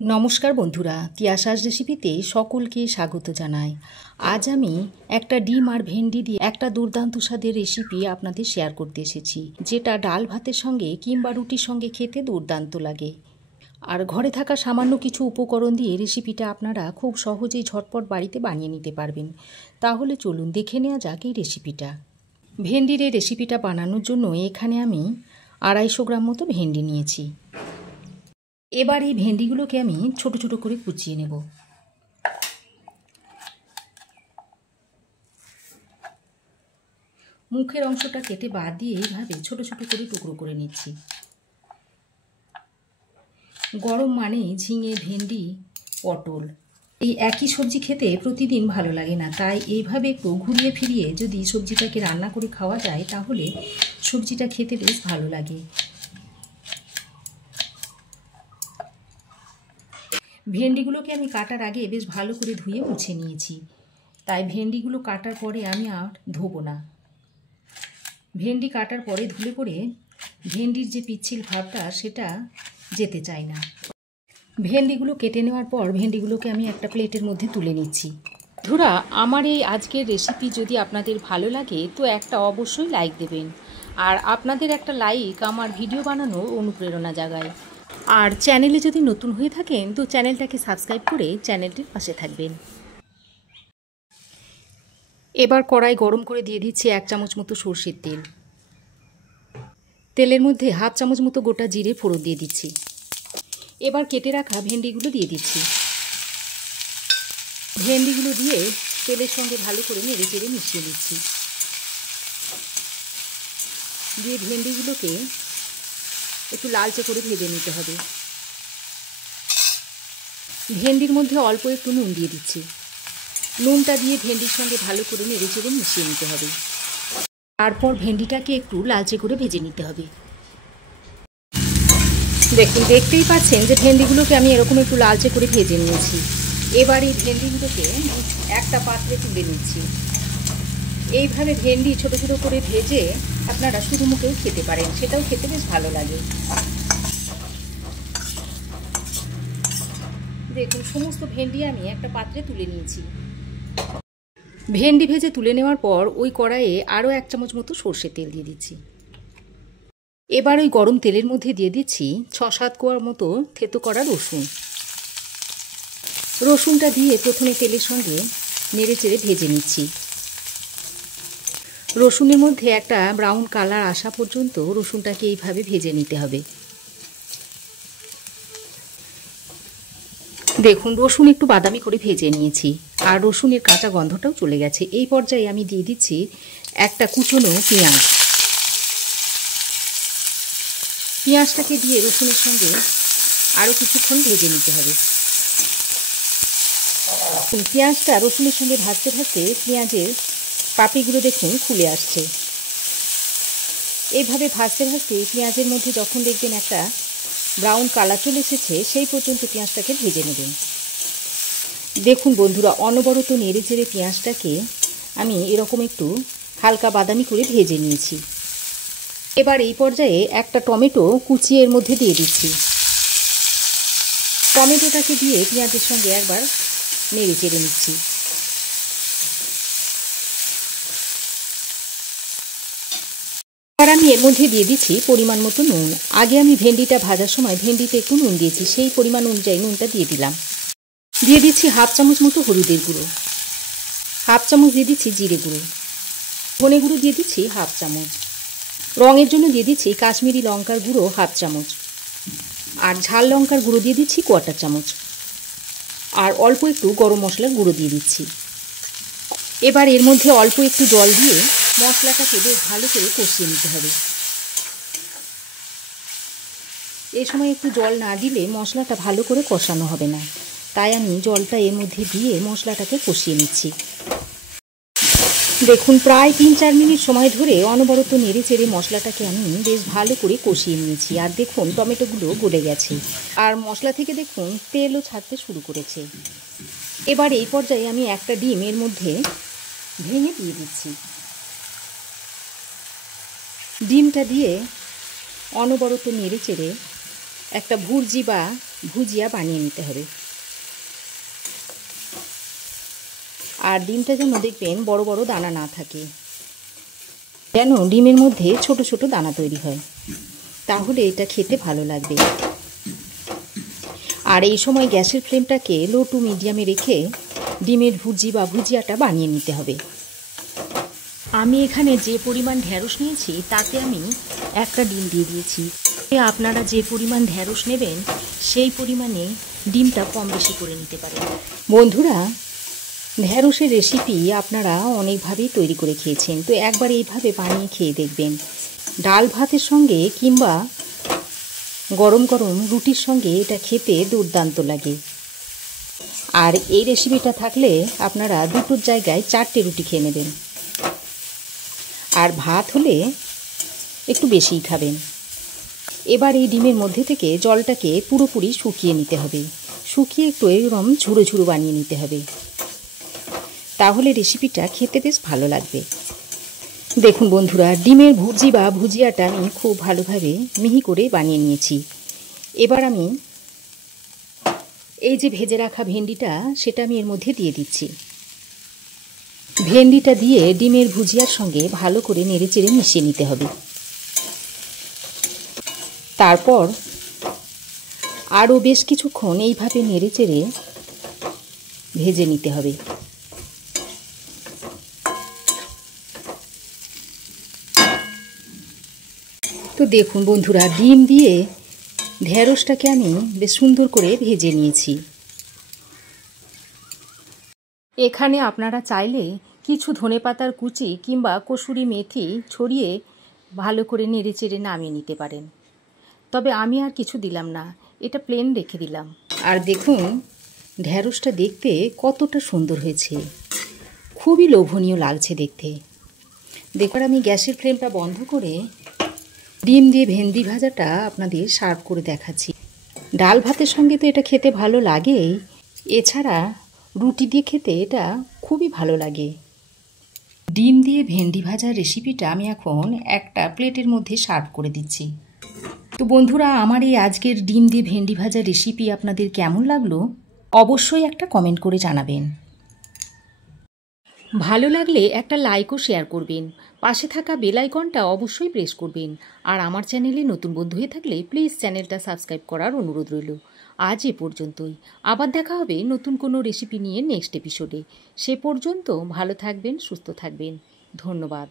নমস্কার বন্ধুরা, তিয়াশাস রেসিপিতে সকলকে স্বাগত জানাই। আজ আমি একটা ডিম আর ভেন্ডি দিয়ে একটা দুর্দান্ত স্বাদের রেসিপি আপনাদের শেয়ার করতে এসেছি, যেটা ডাল ভাতের সঙ্গে কিংবা রুটির সঙ্গে খেতে দুর্দান্ত লাগে। আর ঘরে থাকা সামান্য কিছু উপকরণ দিয়ে রেসিপিটা আপনারা খুব সহজেই ঝটপট বাড়িতে বানিয়ে নিতে পারবেন। তাহলে চলুন দেখে নেওয়া যাক এই রেসিপিটা। ভেন্ডির এই রেসিপিটা বানানোর জন্য এখানে আমি 250 গ্রাম মতো ভেন্ডি নিয়েছি। এবার এই ভেন্ডিগুলোকে আমি ছোট ছোট করে কুচিয়ে নেব। মুখের অংশটা কেটে বাদ দিয়ে এইভাবে ছোট ছোট করে টুকরো করে নিচ্ছি। গরম মানে ঝিঙে, ভেন্ডি, পটল, এই একই সবজি খেতে প্রতিদিন ভালো লাগে না, তাই এইভাবে একটু ঘুরিয়ে ফিরিয়ে যদি সবজিটাকে রান্না করে খাওয়া যায় তাহলে সবজিটা খেতে বেশ ভালো লাগে। ভেন্ডিগুলোকে আমি কাটার আগে বেশ ভালো করে ধুয়ে মুছে নিয়েছি, তাই ভেন্ডিগুলো কাটার পরে আমি আর ধোবো না। ভেন্ডি কাটার পরে ধুলে পরে ভেন্ডির যে পিচ্ছিল ভাবটা সেটা যেতে চায় না। ভেন্ডিগুলো কেটে নেওয়ার পর ভেন্ডিগুলোকে আমি একটা প্লেটের মধ্যে তুলে নিচ্ছি। বন্ধুরা, আমার এই আজকের রেসিপি যদি আপনাদের ভালো লাগে তো একটা অবশ্যই লাইক দেবেন, আর আপনাদের একটা লাইক আমার ভিডিও বানানোর অনুপ্রেরণা জাগায়। আর চ্যানেলে যদি নতুন হয়ে থাকেন তো চ্যানেলটাকে সাবস্ক্রাইব করে চ্যানেলটির পাশে থাকবেন। এবার কড়াই গরম করে দিয়ে দিচ্ছি 1 চামচ মতো সরষের তেল। তেলের মধ্যে 1/2 চামচ মতো গোটা জিরে ফোড়ন দিয়ে দিচ্ছি। এবার কেটে রাখা ভেন্ডিগুলো দিয়ে দিচ্ছি। ভেন্ডিগুলো দিয়ে তেলের সঙ্গে ভালো করে নেড়ে চেড়ে মিশিয়ে নিচ্ছি। দিয়ে ভেন্ডিগুলোকে একটু লালচে করে ভেজে নিতে হবে। ভেন্ডির মধ্যে অল্প একটু নুন দিয়ে দিচ্ছি। নুনটা দিয়ে ভেন্ডির সঙ্গে ভালো করে নেড়ে চেড়ে মিশিয়ে নিতে হবে। তারপর ভেন্ডিটাকে একটু লালচে করে ভেজে নিতে হবে। দেখুন, দেখতেই পাচ্ছেন যে ভেন্ডিগুলোকে আমি এরকম একটু লালচে করে ভেজে নিয়েছি। এবার এই ভেন্ডিগুলোকে একটা পাত্রে তুলে নিচ্ছি। এইভাবে ভেন্ডি ছোট ছোট করে ভেজে আপনারা শুধু মুখেও খেতে পারেন, সেটাও খেতে বেশ ভালো লাগে। দেখুন, সমস্ত ভেন্ডি আমি একটা পাত্রে তুলে নিয়েছি। ভেন্ডি ভেজে তুলে নেওয়ার পর ওই কড়াইয়ে আরও 1 চামচ মতো সর্ষের তেল দিয়ে দিচ্ছি। এবার ওই গরম তেলের মধ্যে দিয়ে দিচ্ছি 6-7 কোয়া মতো থেতো করা রসুন। রসুনটা দিয়ে প্রথমে তেলের সঙ্গে নেড়ে চেড়ে ভেজে নিচ্ছি। রসুনের মধ্যে একটা ব্রাউন কালার আসা পর্যন্ত রসুনটাকে এইভাবে ভেজে নিতে হবে। দেখুন, রসুন একটু বাদামি করে ভেজে নিয়েছি, আর রসুনের কাঁচা গন্ধটাও চলে গেছে। এই পর্যায়ে আমি দিয়ে দিচ্ছি একটা কুচনো পেঁয়াজ। পেঁয়াজটাকে দিয়ে রসুনের সঙ্গে আরও কিছুক্ষণ ভেজে নিতে হবে। পেঁয়াজটা রসুনের সঙ্গে ভাজতে ভাজতে পেঁয়াজের পাপড়িগুলো দেখুন খুলে আসছে। এইভাবে ভাজতে ভাজতে পেঁয়াজের মধ্যে যখন দেখবেন একটা ব্রাউন কালার চলে এসেছে সেই পর্যন্ত পেঁয়াজটাকে ভেজে নেবেন। দেখুন বন্ধুরা, অনবরত নেড়ে চেড়ে পেঁয়াজটাকে আমি এরকম একটু হালকা বাদামি করে ভেজে নিয়েছি। এবার এই পর্যায়ে একটা টমেটো কুচিয়ে এর মধ্যে দিয়ে দিচ্ছি। টমেটোটাকে দিয়ে পেঁয়াজের সঙ্গে একবার নেড়ে চেড়ে নিচ্ছি। আর আমি এর মধ্যে দিয়ে দিচ্ছি পরিমাণ মতো নুন। আগে আমি ভেন্ডিটা ভাজার সময় ভেন্ডিতে একটু নুন দিয়েছি, সেই পরিমাণ অনুযায়ী নুনটা দিয়ে দিলাম। দিয়ে দিচ্ছি 1/2 চামচ মতো হলুদের গুঁড়ো, 1/2 চামচ দিয়ে দিচ্ছি জিরে গুঁড়ো, ধনে গুঁড়ো দিয়ে দিচ্ছি 1/2 চামচ, রঙের জন্য দিয়ে দিচ্ছি কাশ্মীরি লঙ্কার গুঁড়ো 1/2 চামচ, আর ঝাল লঙ্কার গুঁড়ো দিয়ে দিচ্ছি 1/4 চামচ, আর অল্প একটু গরম মশলার গুঁড়ো দিয়ে দিচ্ছি। এবার এর মধ্যে অল্প একটু জল দিয়ে মশলাটাকে বেশ ভালো করে কষিয়ে নিতে হবে। এই সময় একটু জল না দিলে মশলাটা ভালো করে কষানো হবে না, তাই আমি জলটা এর মধ্যে দিয়ে মশলাটাকে কষিয়ে নিচ্ছি। দেখুন, প্রায় 3-4 মিনিট সময় ধরে অনবরত নেড়ে চেড়ে মশলাটাকে আমি বেশ ভালো করে কষিয়ে নিয়েছি। আর দেখুন, টমেটোগুলো গলে গেছে, আর মশলা থেকে দেখুন তেলও ছাড়তে শুরু করেছে। এবার এই পর্যায়ে আমি একটা ডিম এর মধ্যে ভেঙে দিয়ে দিচ্ছি। ডিমটা দিয়ে অনবরত নেড়ে চেড়ে একটা ভুর্জি বা ভুজিয়া বানিয়ে নিতে হবে। আর ডিমটা যেন দেখবেন বড় বড় দানা না থাকে, যেন ডিমের মধ্যে ছোট ছোট দানা তৈরি হয়, তাহলে এটা খেতে ভালো লাগবে। আর এই সময় গ্যাসের ফ্লেমটাকে লো টু মিডিয়ামে রেখে ডিমের ভুজি বা ভুজিয়াটা বানিয়ে নিতে হবে। আমি এখানে যে পরিমাণ ঢ্যাঁড়স নিয়েছি তাতে আমি একটা ডিম দিয়ে দিয়েছি। আপনারা যে পরিমাণ ঢ্যাঁড়স নেবেন সেই পরিমাণে ডিমটা কম বেশি করে নিতে পারেন। বন্ধুরা, ঢ্যাঁড়সের রেসিপি আপনারা অনেকভাবেই তৈরি করে খেয়েছেন, তো একবার এইভাবে বানিয়ে খেয়ে দেখবেন। ডাল ভাতের সঙ্গে কিংবা গরম গরম রুটির সঙ্গে এটা খেতে দুর্দান্ত লাগে। আর এই রেসিপিটা থাকলে আপনারা দুটোর জায়গায় 4টে রুটি খেয়ে নেবেন। আর ভাত হলে একটু বেশিই খাবেন। এবার এই ডিমের মধ্যে থেকে জলটাকে পুরোপুরি শুকিয়ে নিতে হবে, শুকিয়ে একটু এরকম ঝুড়ো ঝুড়ো বানিয়ে নিতে হবে, তাহলে রেসিপিটা খেতে বেশ ভালো লাগবে। দেখুন বন্ধুরা, ডিমের ভুজি বা ভুজিয়াটা আমি খুব ভালোভাবে মিহি করে বানিয়ে নিয়েছি। এবার আমি এই যে ভেজে রাখা ভেন্ডিটা সেটা আমি এর মধ্যে দিয়ে দিচ্ছি। ভেন্ডিটা দিয়ে ডিমের ভুজিয়ার সঙ্গে ভালো করে নেড়েচেড়ে মিশিয়ে নিতে হবে। তারপর আরও বেশ কিছুক্ষণ এইভাবে নেড়েচেড়ে ভেজে নিতে হবে। তো দেখুন বন্ধুরা, ডিম দিয়ে ঢ্যাঁড়সটাকে আমি বেশ সুন্দর করে ভেজে নিয়েছি। এখানে আপনারা চাইলে কিছু ধনেপাতার কুচি কিংবা কসুরি মেথি ছড়িয়ে ভালো করে নেড়েচেড়ে নামিয়ে নিতে পারেন, তবে আমি আর কিছু দিলাম না, এটা প্লেন রেখে দিলাম। আর দেখুন ঢ্যাঁড়সটা দেখতে কতটা সুন্দর হয়েছে, খুবই লোভনীয় লাগছে দেখতে। দেখুন আমি গ্যাসের ফ্লেমটা বন্ধ করে ডিম দিয়ে ভেন্ডি ভাজাটা আপনাদের সার্ভ করে দেখাচ্ছি। ডাল ভাতের সঙ্গে তো এটা খেতে ভালো লাগেই, এছাড়া রুটি দিয়ে খেতে এটা খুবই ভালো লাগে। ডিম দিয়ে ভেন্ডি ভাজার রেসিপিটা আমি এখন একটা প্লেটের মধ্যে সার্ভ করে দিচ্ছি। তো বন্ধুরা, আমার এই আজকের ডিম দিয়ে ভেন্ডি ভাজার রেসিপি আপনাদের কেমন লাগলো অবশ্যই একটা কমেন্ট করে জানাবেন। ভালো লাগলে একটা লাইক ও শেয়ার করবেন, পাশে থাকা বেল আইকনটা অবশ্যই প্রেস করবেন। আর আমার চ্যানেলে নতুন বন্ধু হয়ে থাকলে প্লিজ চ্যানেলটা সাবস্ক্রাইব করার অনুরোধ রইল। আজ এ পর্যন্তই, আবার দেখা হবে নতুন কোনো রেসিপি নিয়ে নেক্সট এপিসোডে। সে পর্যন্ত ভালো থাকবেন, সুস্থ থাকবেন। ধন্যবাদ।